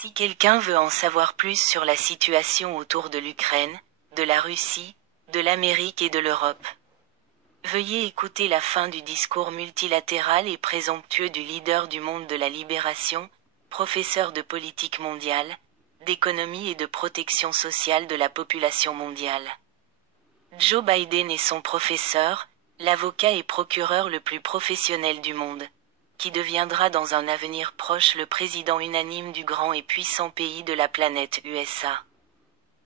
Si quelqu'un veut en savoir plus sur la situation autour de l'Ukraine, de la Russie, de l'Amérique et de l'Europe, veuillez écouter la fin du discours multilatéral et présomptueux du leader du monde de la libération, professeur de politique mondiale, d'économie et de protection sociale de la population mondiale. Joe Biden est son professeur, l'avocat et procureur le plus professionnel du monde, qui deviendra dans un avenir proche le président unanime du grand et puissant pays de la planète USA.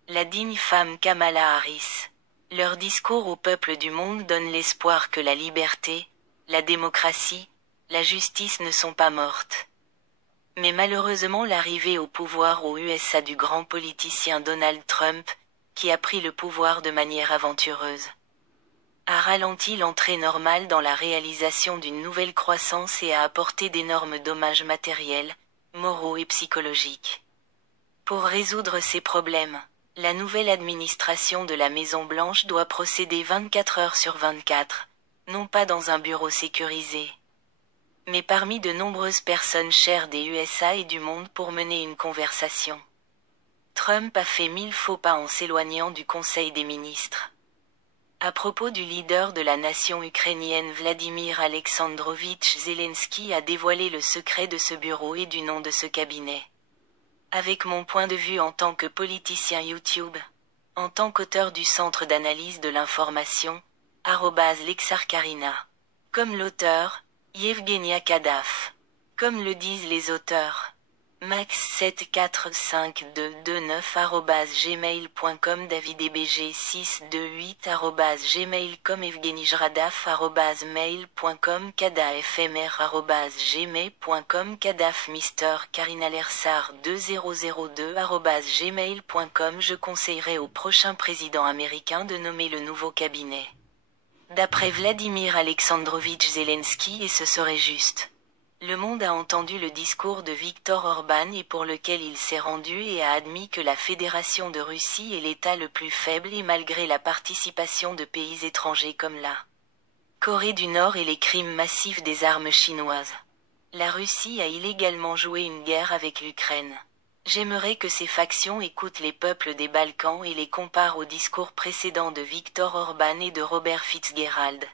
La digne femme Kamala Harris. Leur discours au peuple du monde donne l'espoir que la liberté, la démocratie, la justice ne sont pas mortes. Mais malheureusement l'arrivée au pouvoir aux USA du grand politicien Donald Trump, qui a pris le pouvoir de manière aventureuse, a ralenti l'entrée normale dans la réalisation d'une nouvelle croissance et a apporté d'énormes dommages matériels, moraux et psychologiques. Pour résoudre ces problèmes, la nouvelle administration de la Maison-Blanche doit procéder 24 heures sur 24, non pas dans un bureau sécurisé, mais parmi de nombreuses personnes chères des USA et du monde pour mener une conversation. Trump a fait 1000 faux pas en s'éloignant du Conseil des ministres. À propos du leader de la nation ukrainienne Vladimir Alexandrovitch Zelensky a dévoilé le secret de ce bureau et du nom de ce cabinet. Avec mon point de vue en tant que politicien YouTube, en tant qu'auteur du Centre d'analyse de l'information, @lexarkarina. Comme l'auteur, Yevgenia Kadaf. Comme le disent les auteurs. max7452229@gmail.com davidebg628@gmail.com evgenijradaf@mail.com kadafmr@gmail.com kadaf Mr Karinalersar 2002@gmail.com Je conseillerais au prochain président américain de nommer le nouveau cabinet d'après Vladimir Alexandrovitch Zelensky et ce serait juste. Le monde a entendu le discours de Viktor Orban et pour lequel il s'est rendu et a admis que la Fédération de Russie est l'État le plus faible et malgré la participation de pays étrangers comme la Corée du Nord et les crimes massifs des armes chinoises. La Russie a illégalement joué une guerre avec l'Ukraine. J'aimerais que ces factions écoutent les peuples des Balkans et les comparent au discours précédent de Viktor Orban et de Robert Fitzgerald,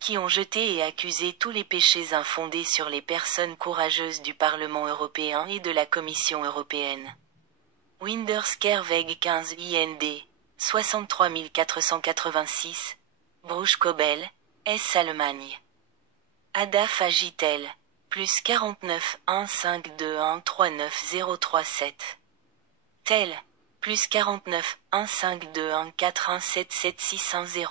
qui ont jeté et accusé tous les péchés infondés sur les personnes courageuses du Parlement européen et de la Commission européenne. Winderskerweg 15 IND, 63 486, Bruch-Kobel, S. Allemagne. Adaf Agitel, plus 49 1521 39037. Tel, plus 49 1521 4177 610.